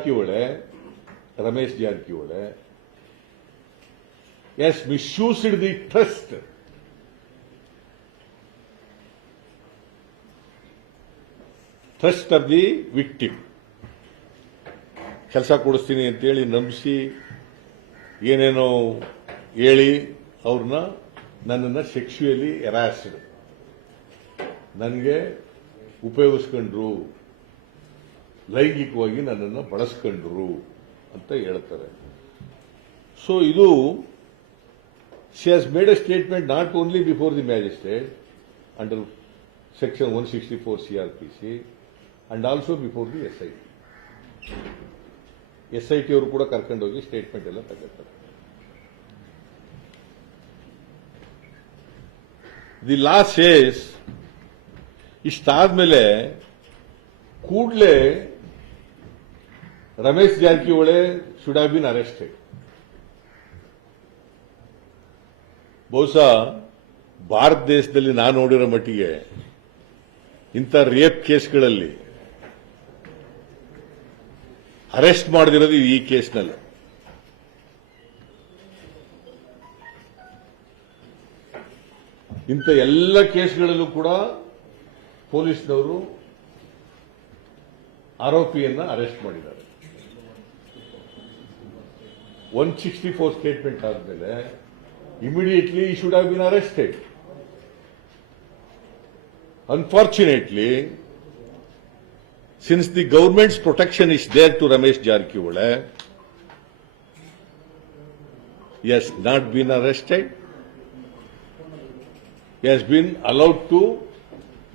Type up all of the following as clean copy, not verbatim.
Jarkiholy, Ramesh Jarkiholy, has misused the trust of the victim. ಕೆಲಸ ಕೊಡಿಸ್ತೀನಿ ಅಂತೇಳಿ ನಂಬಿಸಿ ಏನೇನೋ ಹೇಳಿ ಅವ್ರನ್ನ ನನ್ನನ್ನು ಸೆಕ್ಸುಯಲಿ ಹೆರಾಸ್ಡ್, ನನಗೆ ಉಪಯೋಗಿಸ್ಕೊಂಡ್ರು, ಲೈಂಗಿಕವಾಗಿ ನನ್ನನ್ನು ಬಳಸ್ಕೊಂಡ್ರು ಅಂತ ಹೇಳ್ತಾರೆ. ಸೊ ಇದು she has made a statement not only before the magistrate under section 164 CRPC and also before the SIT. SIT ಅವರು ಕೂಡ ಕರ್ಕೊಂಡೋಗಿ ಸ್ಟೇಟ್ಮೆಂಟ್ ಎಲ್ಲ ತಗೊಳ್ತಾರೆ. ದಿ ಲಾ ಸೇಸ್ ಇಷ್ಟಾದ್ಮೇಲೆ ಕೂಡಲೇ Ramesh Jarkiholi should have been arrested. ಬಹುಶಃ ಭಾರತ ದೇಶದಲ್ಲಿ ನಾನು ನೋಡಿರೋ ಮಟ್ಟಿಗೆ ಇಂಥ ರೇಪ್ ಕೇಸ್ಗಳಲ್ಲಿ ಅರೆಸ್ಟ್ ಮಾಡದಿರೋದು ಈ ಕೇಸ್ನಲ್ಲಿ. ಇಂಥ ಎಲ್ಲ ಕೇಸ್ಗಳಲ್ಲೂ ಕೂಡ ಪೊಲೀಸ್ನವರು ಆರೋಪಿಯನ್ನ ಅರೆಸ್ಟ್ ಮಾಡಿದ್ದಾರೆ. 164 ಸ್ಟೇಟ್ಮೆಂಟ್ ಆದ್ಮೇಲೆ immediately he should have been arrested. Unfortunately, since the government's protection is there to Ramesh Jarkiholy, he has not been arrested. He has been allowed to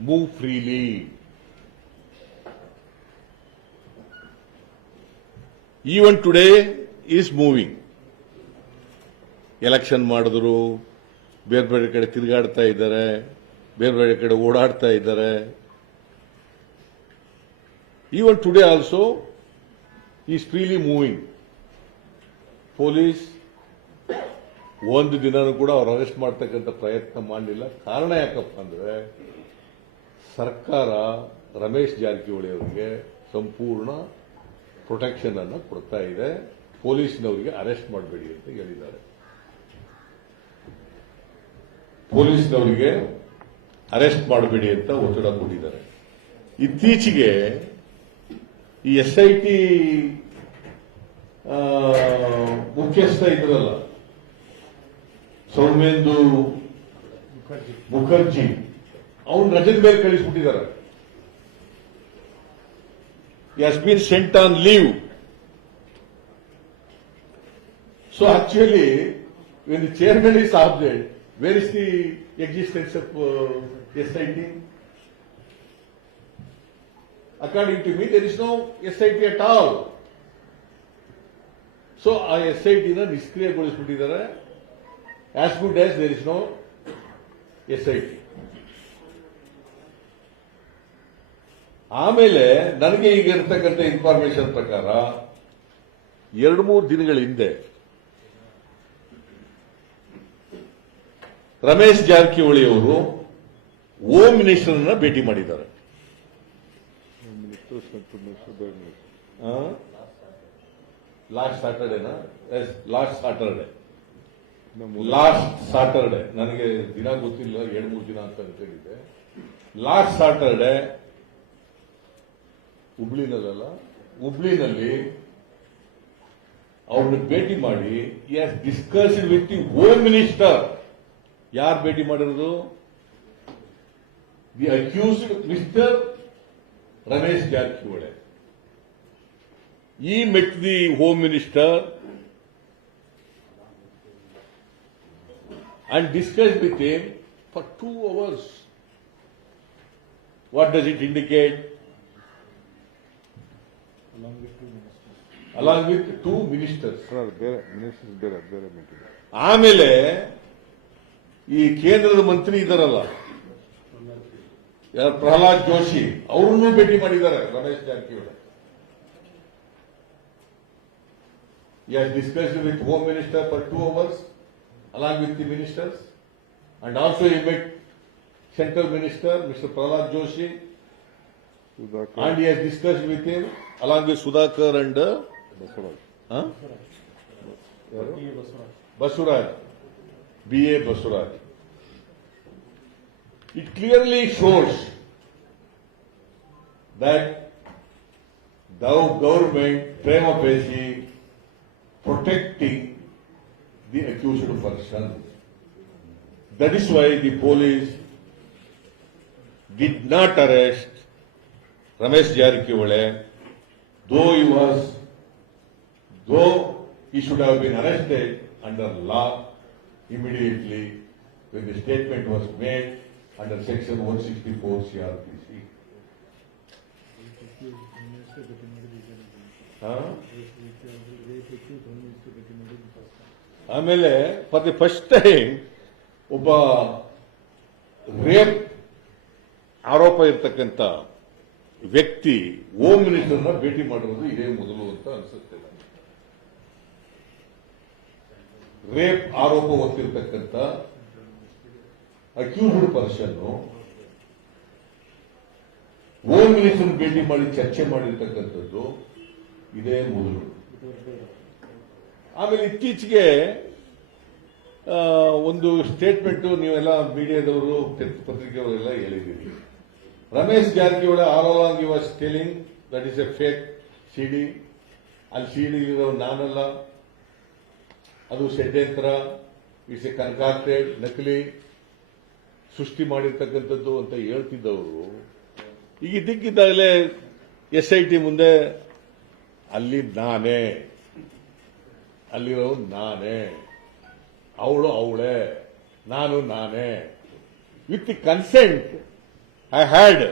move freely. Even today he is moving. Election ಮಾಡಿದ್ರು, ಬೇರೆ ಬೇರೆ ಕಡೆ ತಿರುಗಾಡ್ತಾ ಇದ್ದಾರೆ, ಬೇರೆ ಬೇರೆ ಕಡೆ ಓಡಾಡ್ತಾ ಇದ್ದಾರೆ. Even today also is freely moving. Police ಒಂದು ದಿನನೂ ಕೂಡ ಅವ್ರು ಅರೆಸ್ಟ್ ಮಾಡ್ತಕ್ಕಂಥ ಪ್ರಯತ್ನ ಮಾಡಲಿಲ್ಲ. ಕಾರಣ ಯಾಕಪ್ಪ ಅಂದ್ರೆ ಸರ್ಕಾರ ರಮೇಶ್ ಜಾರಕಿಹೊಳಿ ಅವರಿಗೆ ಸಂಪೂರ್ಣ ಪ್ರೊಟೆಕ್ಷನ್ ಅನ್ನು ಕೊಡ್ತಾ ಇದೆ. ಪೊಲೀಸ್ನವರಿಗೆ ಅರೆಸ್ಟ್ ಮಾಡಬೇಡಿ ಅಂತ ಹೇಳಿದ್ದಾರೆ. ಪೊಲೀಸ್ನವರಿಗೆ ಅರೆಸ್ಟ್ ಮಾಡಬೇಡಿ ಅಂತ ಒತ್ತಡ ಕೊಟ್ಟಿದ್ದಾರೆ. ಇತ್ತೀಚೆಗೆ ಈ SIT ಮುಖ್ಯಸ್ಥ ಇದ್ರಲ್ಲ ಸೌಮೇಂದು ಮುಖರ್ಜಿ, ಅವನು ರಜದ ಮೇಲೆ ಕಳಿಸ್ಬಿಟ್ಟಿದ್ದಾರೆ. He has been sent on leave. So actually, when the chairman is absent, where is the existence of SIT? According to me, there is no SIT at all. So ಆ SIT ನ ನಿಷ್ಕ್ರಿಯಗೊಳಿಸಿಬಿಟ್ಟಿದ್ದಾರೆ. As good as there is no SIT. ಆಮೇಲೆ ನನಗೆ ಈಗ ಇರತಕ್ಕಂಥ information ಪ್ರಕಾರ 2-3 ದಿನಗಳ ಹಿಂದೆ ರಮೇಶ್ ಜಾರಕಿಹೊಳಿ ಅವರು ಹೋಮ್ ಮಿನಿಸ್ಟರ್ನ ಭೇಟಿ ಮಾಡಿದ್ದಾರೆ. ಲಾಸ್ಟ್ ಸಾಟರ್ಡೆ ನನಗೆ ದಿನ ಗೊತ್ತಿಲ್ಲ, 2-3 ದಿನ ಅಂತ ಹೇಳಿದೆ. ಲಾಸ್ಟ್ ಸಾಟರ್ಡೆ ಹುಬ್ಳಿನಲ್ಲಿ ಅವ್ರನ್ನ ಭೇಟಿ ಮಾಡಿ he has discussed with the home minister. ಯಾರು ಭೇಟಿ ಮಾಡಿರೋದು? The accused mister Ramesh Jarkiholi. He met the Home Minister and discussed with him for 2 hours. What does it indicate? Along with two ministers. ಆಮೇಲೆ ಈ ಕೇಂದ್ರದ ಮಂತ್ರಿ ಇದ್ದಾರಲ್ಲ ಪ್ರಹ್ಲಾದ್ ಜೋಶಿ, ಅವರನ್ನು ಭೇಟಿ ಮಾಡಿದ್ದಾರೆ Ramesh Jarkiholi. He has discussed with Home Minister for 2 hours along with the ministers, and also he met Central Minister Mr. Prahlad Joshi And he has discussed with him along with Sudhakar and Basuraj, B.A. Basuraj. It clearly shows that the government prima facie protecting the accused person. That is why the police did not arrest Ramesh Jarrakiholy, though he should have been arrested under law immediately when the statement was made under section 164 CRPC. ಆಮೇಲೆ for the first time ಒಬ್ಬ rape ಆರೋಪ ಇರ್ತಕ್ಕಂಥ ವ್ಯಕ್ತಿ home ಮಿನಿಸ್ಟರ್ನ ಭೇಟಿ ಮಾಡಿರೋದು ಇದೇ ಮೊದಲು ಅಂತ ಅನಿಸುತ್ತೆ. ರೇಪ್ ಆರೋಪ ಹೊತ್ತಿರ್ತಕ್ಕಂಥ ಅಕ್ಯೂಸ್ಡ್ ಪರ್ಸನ್ ಹೋಮ್ ಮಿನಿಸ್ಟರ್ ಭೇಟಿ ಮಾಡಿ ಚರ್ಚೆ ಮಾಡಿರ್ತಕ್ಕಂಥದ್ದು ಇದೇ ಮೊದಲು. ಆಮೇಲೆ ಇತ್ತೀಚೆಗೆ ಒಂದು ಸ್ಟೇಟ್ಮೆಂಟ್ ನೀವೆಲ್ಲ ಮೀಡಿಯಾದವರು ಪತ್ರಿಕೆಯವರೆಲ್ಲ ಹೇಳಿದ್ದೀರಿ. Ramesh Jarkiholi all along you was telling that is a fake CD, ಅಲ್ಲಿ ಸಿಡಿ ಇರೋ ನಾನಲ್ಲ, ಅದು ಷಡ್ಯಂತ್ರ, ಇಟ್ಸ್ ಎ ಕನ್ಕಾಕ್ಟೆಡ್, ನಕಲಿ ಸೃಷ್ಟಿ ಮಾಡಿರ್ತಕ್ಕಂಥದ್ದು ಅಂತ ಹೇಳ್ತಿದ್ದವರು ಈಗ ಇದ್ದಕ್ಕಿದ್ದಾಗಲೇ SIT ಮುಂದೆ ಅಲ್ಲಿ ನಾನೇ, ಅಲ್ಲಿರೋ ನಾನೇ, ಅವಳು ಅವಳೇ, ನಾನು ನಾನೇ, with the consent I had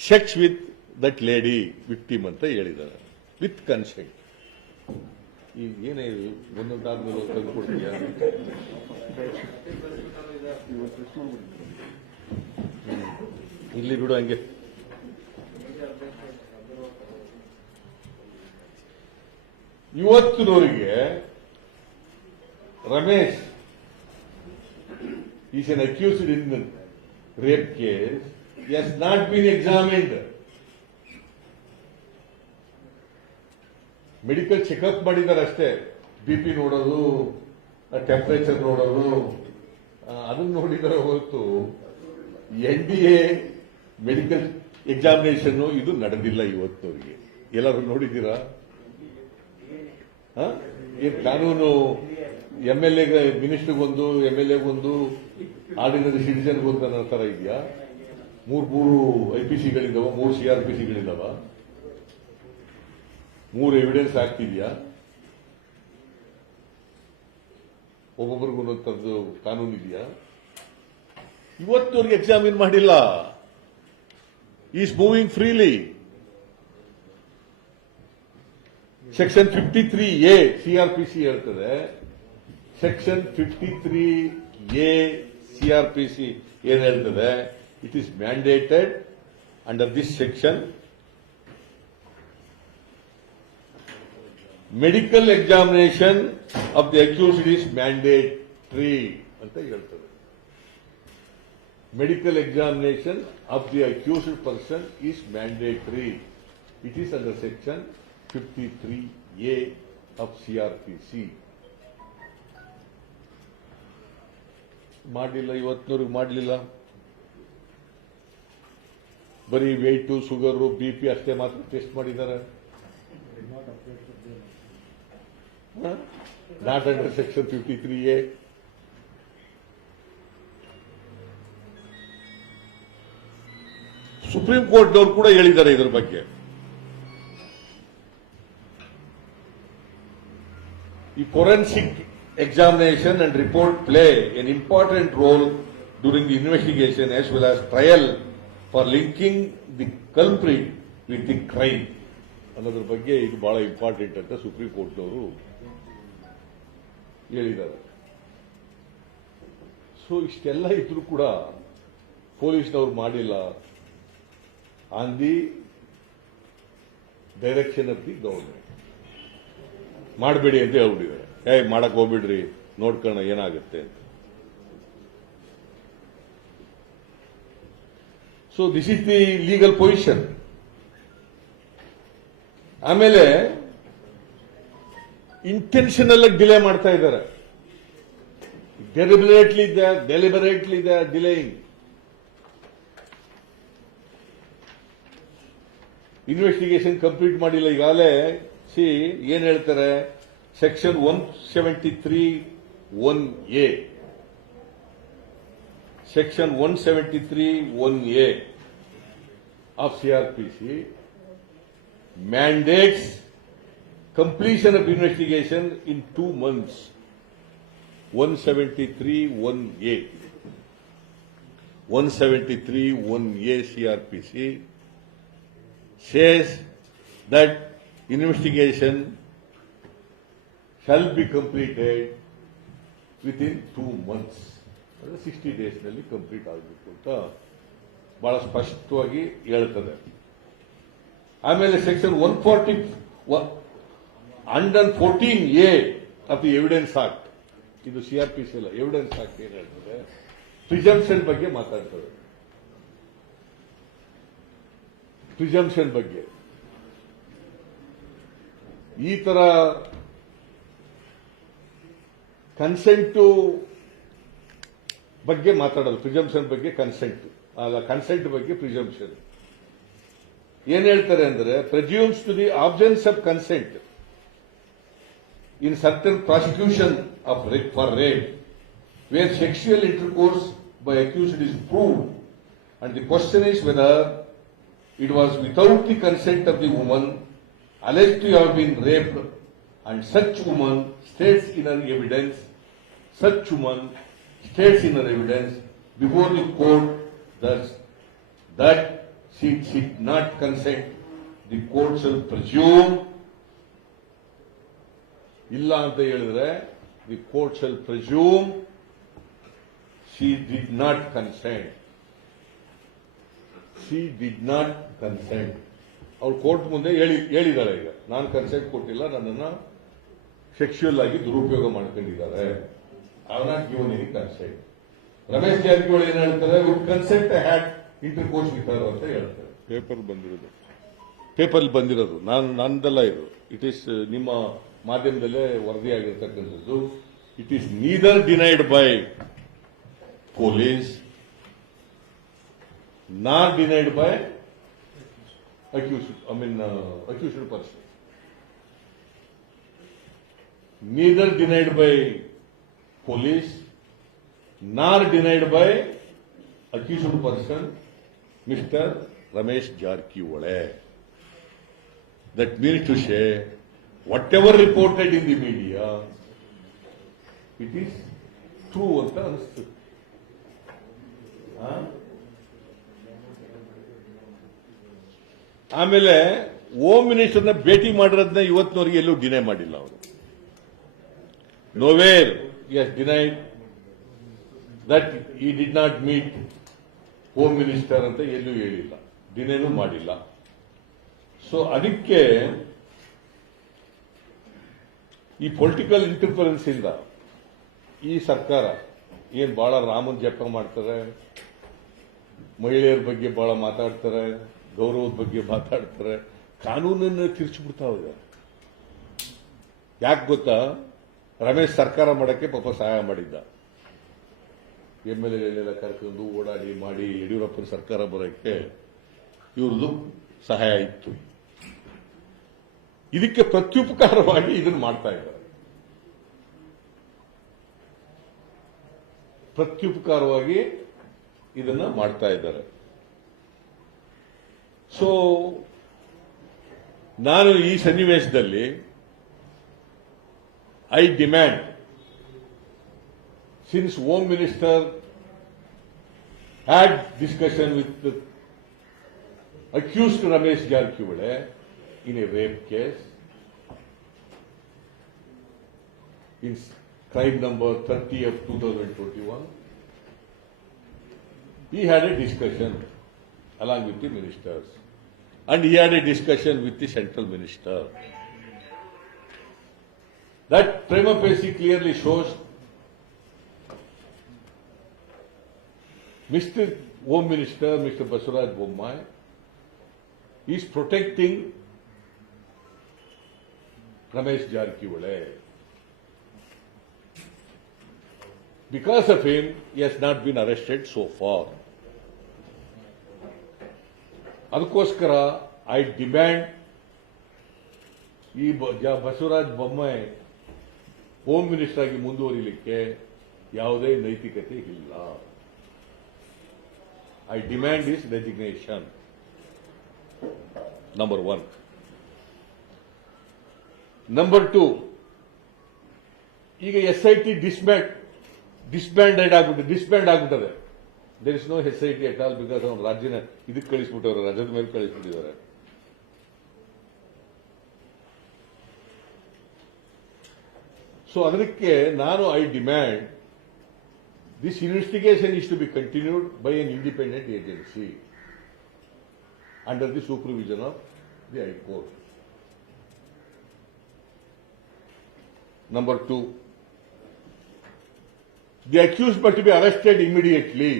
sex with that lady victim ಅಂತ ಹೇಳಿದ್ದಾರೆ, ವಿತ್ ಕನ್ಸೆಂಟ್. ಈಗ ಏನೇ ಒಂದೊಂದಾದ್ಮೇಲೆ ತೆಗೆದು ಕೊಡ್ತೀಯಾ? ಇಲ್ಲಿ ಬಿಡು ಹಂಗೆ. ಇವತ್ತಿನವರಿಗೆ Ramesh is an accused in rape case, he has not been examined. Medical checkup ಮಾಡಿದ್ದಾರೆ ಅಷ್ಟೇ, BP ನೋಡೋದು, ಟೆಂಪರೇಚರ್ ನೋಡೋದು, ಅದನ್ನು ನೋಡಿದರೆ ಹೊರತು NDA ಮೆಡಿಕಲ್ ಎಕ್ಸಾಮಿನೇಷನ್ ಇದು ನಡೆದಿಲ್ಲ ಇವತ್ತಿನವರಿಗೆ. ಎಲ್ಲರೂ ನೋಡಿದ್ದೀರಾ? ಏನ್ ಕಾನೂನು MLA ಮಿನಿಸ್ಟರ್ಗೊಂದು, MLAಗೊಂದು, ಆರ್ಡಿನರಿ ಸಿಟಿಜನ್ಗೊಂದು ಅನ್ನೋ ತರ ಇದೆಯಾ? ಮೂರು IPCಗಳಿದ್ದಾವ, 3 CRPCಗಳಿದ್ದಾವ, 3 ಎವಿಡೆನ್ಸ್ ಆಗ್ತಿದ್ಯಾ? ಒಬ್ಬೊಬ್ಬರಿಗೂ ಒಂದೊಂದು ಕಾನೂನು ಇದೆಯಾ? ಇವತ್ತವರೆಗೆ ಎಕ್ಸಾಮಿನ್ ಮಾಡಿಲ್ಲ. Is moving freely. Section 53A CRPC ಹೇಳ್ತದೆ, ಸೆಕ್ಷನ್ 53A CRPC ಏನ್ ಹೇಳ್ತದೆ, it is mandated under this section. Medical examination of the accused is mandatory ಅಂತ ಹೇಳ್ತದೆ. Medical examination of the accused person is mandatory. It is under section 53A of CRPC. ಮಾಡಲಿಲ್ಲ, ಇವತ್ತಿನವ್ರಿಗೆ ಮಾಡಲಿಲ್ಲ. ಬರೀ weight, sugar, BP ಅಷ್ಟೇ ಮಾತ್ರ test ಮಾಡಿದ್ದಾರೆ. Not under section 53A. Supreme ಕೋರ್ಟ್ನವರು ಕೂಡ ಹೇಳಿದ್ದಾರೆ ಇದರ ಬಗ್ಗೆ. ಈ forensic examination and report play an important role during the investigation as well as trial for linking the culprit with the crime. ಅನ್ನೋದ್ರ ಬಗ್ಗೆ ಇದು ಬಹಳ ಇಂಪಾರ್ಟೆಂಟ್ ಅಂತ ಸುಪ್ರೀಂ ಕೋರ್ಟ್ನವರು ಹೇಳಿದ್ದಾರೆ. ಸೊ ಇಷ್ಟೆಲ್ಲ ಇದ್ರೂ ಕೂಡ ಪೊಲೀಸ್ನವರು ಮಾಡಿಲ್ಲ on the direction of the government. ಮಾಡಬೇಡಿ ಅಂತ ಹೇಳ್ಬಿಟ್ಟಿದ್ದಾರೆ. ಮಾಡಕ್ ಹೋಗ್ಬಿಡ್ರಿ, ನೋಡ್ಕೊಳ್ಳೋಣ ಏನಾಗುತ್ತೆ ಅಂತ. So so this is the legal position. ಆಮೇಲೆ ಇಂಟೆನ್ಷನಲ್ ಆಗಿ ಡಿಲೇ ಮಾಡ್ತಾ ಇದ್ದಾರೆ. Deliberately they are delaying. Investigation complete ಮಾಡಿಲ್ಲ. ಈಗಾಗಲೇ ಏನ್ ಹೇಳ್ತಾರೆ, section 173(1)(a, section 173(1)(a of CRPC mandates completion of investigation in 2 months. 173(1)(a, 173(1)(a CRPC says that investigation shall be completed within 2 months. 60 days ನಲ್ಲಿ complete ಆಗಬೇಕು ಅಂತ ಬಹಳ ಸ್ಪಷ್ಟವಾಗಿ ಹೇಳ್ತದೆ. ಆಮೇಲೆ section 114(a) of the evidence act, ಇದು CRPC ಅಲ್ಲ, evidence act ಏನ್ ಹೇಳ್ತದೆ, ಪ್ರಿಸಂಪ್ಷನ್ ಬಗ್ಗೆ ಮಾತಾಡ್ತದೆ. ಪ್ರಿಸಂಪ್ಷನ್ ಬಗ್ಗೆ ಈ ತರ ಕನ್ಸೆಂಟು ಬಗ್ಗೆ ಮಾತಾಡೋದು. ಪ್ರಿಸಂಪ್ಷನ್ ಬಗ್ಗೆ ಕನ್ಸೆಂಟ್ ಅಲ್ಲ, ಕನ್ಸೆಂಟ್ ಬಗ್ಗೆ ಪ್ರಿಸಂಪ್ಷನ್. ಏನ್ ಹೇಳ್ತಾರೆ ಅಂದ್ರೆ, presumes to the absence of consent in certain prosecution of rape for rape where sexual intercourse by accused is proved, and the question is whether it was without the consent of the woman alleged to have been raped, and such woman states in her evidence before the court that she did not consent, the court shall presume. ಇಲ್ಲ ಅಂತ ಹೇಳಿದ್ರೆ the court shall presume she did not consent. ಅವ್ರು court ಮುಂದೆ ಹೇಳಿದಾಳೆ, ಈಗ ನಾನು consent ಕೊಟ್ಟಿಲ್ಲ, ನನ್ನನ್ನ sexual ಆಗಿ ದುರುಪಯೋಗ ಮಾಡ್ಕೊಂಡಿದ್ದಾರೆ, I have not given any consent. Ramesh Jarkiholi ಏನ್ ಹೇಳ್ತಾರೆ, with consent I had intercourse with her ಅಂತ ಹೇಳ್ತಾರೆ. ಪೇಪರ್ ಬಂದಿರೋದು ನಂದಲ್ಲ ಇದು, ಇಟ್ ಈಸ್ ನಿಮ್ಮ ಮಾಧ್ಯಮದಲ್ಲೇ ವರದಿಯಾಗಿರ್ತಕ್ಕಂಥದ್ದು. It is neither denied by police, not denied by accused person. Neither denied by police, nor denied by accused person, Mr. Ramesh Jarkiwale. That means to say, whatever reported in the media, it is true ಅಂತ ಅನಿಸ್ತದೆ. ಆಮೇಲೆ home ಮಿನಿಸ್ಟರ್ನ ಭೇಟಿ ಮಾಡಿರೋದನ್ನ ಇವತ್ತಿನವರೆಗೆ ಎಲ್ಲೂ deny ಮಾಡಿಲ್ಲ ಅವರು. Nowhere S denied that ಈ did not meet home minister ಅಂತ ಎಲ್ಲೂ ಹೇಳಿಲ್ಲ, ಡಿನೈನೂ ಮಾಡಿಲ್ಲ. ಸೊ ಅದಕ್ಕೆ ಈ ಪೊಲಿಟಿಕಲ್ ಇಂಟರ್ಫರೆನ್ಸ್ ಇಂದ ಈ ಸರ್ಕಾರ ಏನ್ ಬಹಳ ರಾಮನ್ ಜಪ ಮಾಡ್ತಾರೆ, ಮಹಿಳೆಯರ ಬಗ್ಗೆ ಬಹಳ ಮಾತಾಡ್ತಾರೆ, ಗೌರವದ ಬಗ್ಗೆ ಮಾತಾಡ್ತಾರೆ, ಕಾನೂನನ್ನು ತಿರ್ಚಿಬಿಡ್ತಾವೆ. ಯಾಕೆ ಗೊತ್ತಾ, ರಮೇಶ್ ಸರ್ಕಾರ ಮಾಡಕ್ಕೆ ಪಾಪ ಸಹಾಯ ಮಾಡಿದ್ದ, MLA ಕರ್ಕೊಂಡು ಓಡಾಡಿ ಮಾಡಿ ಯಡಿಯೂರಪ್ಪನ ಸರ್ಕಾರ ಬರೋಕ್ಕೆ ಇವ್ರದ್ದು ಸಹಾಯ ಇತ್ತು. ಇದಕ್ಕೆ ಪ್ರತ್ಯುಪಕಾರವಾಗಿ ಇದನ್ನು ಮಾಡ್ತಾ ಇದ್ದಾರೆ. ಪ್ರತ್ಯುಪಕಾರವಾಗಿ ಇದನ್ನ ಮಾಡ್ತಾ ಇದ್ದಾರೆ. ಸೊ ನಾನು ಈ ಸನ್ನಿವೇಶದಲ್ಲಿ I demand, since home minister had discussion with accused Ramesh Jarkiholi in a rape case, in crime number 30 of 2021, he had a discussion along with the ministers, and he had a discussion with the central minister. That prima facie clearly shows Mr. Home Minister, Mr. Basuraj Bommai, is protecting Ramesh Jarkiwale. Because of him, he has not been arrested so far. ಅದಕ್ಕೋಸ್ಕರ I demand ಈ Basavaraj Bommai home minister ಆಗಿ ಮುಂದುವರಿಲಿಕ್ಕೆ ಯಾವುದೇ ನೈತಿಕತೆ ಇಲ್ಲ. I demand is resignation. Number 1. Number 2, ಈಗ SIT disband ಆಗ್ಬಿಟ್ಟದೆ. There is no SIT at all because ಅವ್ನು ರಾಜ್ಯನ ಇದಕ್ಕೆ ಕಳಿಸ್ಬಿಟ್ಟವ್ರೆ, ರಾಜ್ಯದ ಮೇಲೆ ಕಳಿಸ್ಬಿಟ್ಟಿದ್ದಾರೆ. ಸೊ ಅದಕ್ಕೆ ನಾನು I demand this investigation is to be continued by an independent agency under the supervision of the high court. Number 2, the accused must be arrested immediately.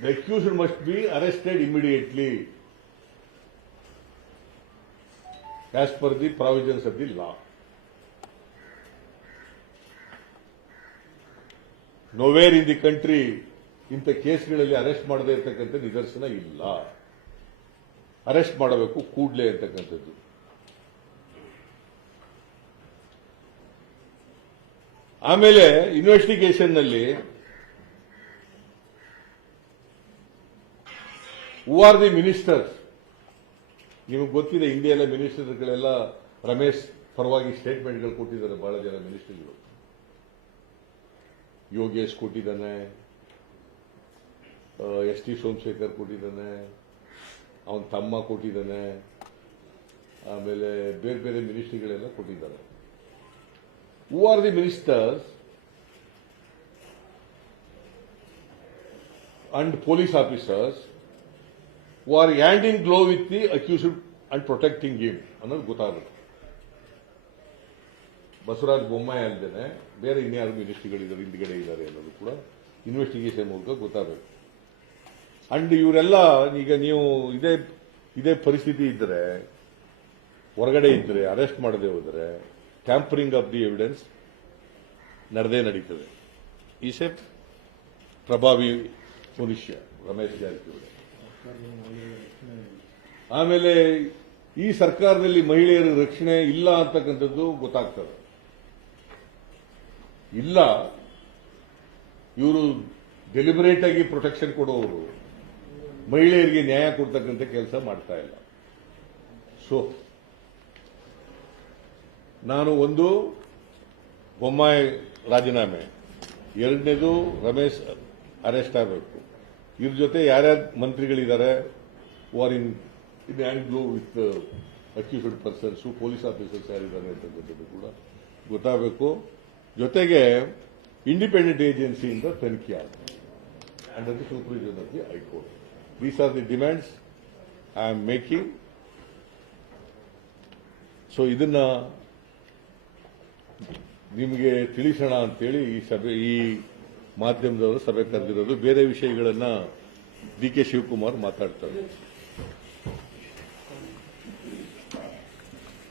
The accused must be arrested immediately as per the provisions of the law. Nowhere in the country ಇಂಥ ಕೇಸ್ಗಳಲ್ಲಿ arrest ಮಾಡದೇ ಇರತಕ್ಕಂಥ ನಿದರ್ಶನ ಇಲ್ಲ. Arrest ಮಾಡಬೇಕು ಕೂಡಲೇ ಅಂತಕ್ಕಂಥದ್ದು. ಆಮೇಲೆ investigation ನಲ್ಲಿ ಹೂ ಆರ್ ದಿ ಮಿನಿಸ್ಟರ್ಸ್, ನಿಮಗೆ ಗೊತ್ತಿದೆ, ಇಂಡಿಯಾದ ಮಿನಿಸ್ಟರ್ಗಳೆಲ್ಲ ರಮೇಶ್ ಪರವಾಗಿ ಸ್ಟೇಟ್ಮೆಂಟ್ಗಳು ಕೊಟ್ಟಿದ್ದಾರೆ. ಬಹಳ ಜನ ಮಿನಿಸ್ಟರ್ಗಳು, ಯೋಗೇಶ್ ಕೊಟ್ಟಿದ್ದಾನೆ, ST ಸೋಮಶೇಖರ್ ಕೊಟ್ಟಿದ್ದಾನೆ, ಅವನ ತಮ್ಮ ಕೊಟ್ಟಿದ್ದಾನೆ, ಆಮೇಲೆ ಬೇರೆ ಬೇರೆ ಮಿನಿಸ್ಟ್ರಿಗಳೆಲ್ಲ ಕೊಟ್ಟಿದ್ದಾರೆ. Who are the ministers and police officers who are hand in glove with the accused and protecting him ಅನ್ನೋದು ಗೊತ್ತಾಗುತ್ತೆ. ಬಸವರಾಜ ಬೊಮ್ಮಾಯಿ ಅಲ್ಲದೆ ಬೇರೆ ಇನ್ಯಾರು ಮಿನಿಸ್ಟ್ರಿಗಳಿದ್ದಾರೆ ಹಿಂದ್ಗಡೆ ಇದ್ದಾರೆ ಅನ್ನೋದು ಕೂಡ ಇನ್ವೆಸ್ಟಿಗೇಷನ್ ಮೂಲಕ ಗೊತ್ತಾಗಬೇಕು. ಅಂಡ್ ಇವರೆಲ್ಲ ಈಗ ನೀವು ಇದೇ ಪರಿಸ್ಥಿತಿ ಇದ್ದರೆ, ಹೊರಗಡೆ ಇದ್ರೆ, ಅರೆಸ್ಟ್ ಮಾಡದೆ ಹೋದರೆ ಟ್ಯಾಂಪರಿಂಗ್ ಆಫ್ ದಿ ಎವಿಡೆನ್ಸ್ ನಡೆದೇ ನಡೀತದೆ. ಈಸ್ ಎ ಪ್ರಭಾವಿ ಮನುಷ್ಯ ರಮೇಶ್ ಜಾರಕಿಹೊಳಿ. ಆಮೇಲೆ ಈ ಸರ್ಕಾರದಲ್ಲಿ ಮಹಿಳೆಯರ ರಕ್ಷಣೆ ಇಲ್ಲ ಅಂತಕ್ಕಂಥದ್ದು ಗೊತ್ತಾಗ್ತದೆ. ಇಲ್ಲ, ಇವರು ಡೆಲಿಬರೇಟ್ ಆಗಿ ಪ್ರೊಟೆಕ್ಷನ್ ಕೊಡುವವರು ಮಹಿಳೆಯರಿಗೆ ನ್ಯಾಯ ಕೊಡ್ತಕ್ಕಂಥ ಕೆಲಸ ಮಾಡ್ತಾ ಇಲ್ಲ. ಸೊ ನಾನು ಒಂದು, ಬೊಮ್ಮಾಯಿ ರಾಜೀನಾಮೆ, ಎರಡನೇದು ರಮೇಶ್ ಅರೆಸ್ಟ್ ಆಗಬೇಕು. ಇವ್ರ ಜೊತೆ ಯಾರ್ಯಾರು ಮಂತ್ರಿಗಳಿದ್ದಾರೆ, are in hand glove with accused persons, police officers ಯಾರಿದ್ದಾರೆ ಅಂತಕ್ಕಂಥದ್ದು ಕೂಡ ಗೊತ್ತಾಗಬೇಕು. ಜೊತೆಗೆ ಇಂಡಿಪೆಂಡೆಂಟ್ ಏಜೆನ್ಸಿಯಿಂದ ತನಿಖೆ ಆಗಬೇಕು under the supervision of the high court. These are the demands I am making. So ಇದನ್ನ ನಿಮಗೆ ತಿಳಿಸೋಣ ಅಂತೇಳಿ ಈ ಮಾಧ್ಯಮದವರು ಸಭೆ ಕರೆದಿರೋದು. ಬೇರೆ ವಿಷಯಗಳನ್ನ DK ಶಿವಕುಮಾರ್ ಮಾತಾಡ್ತಾರೆ.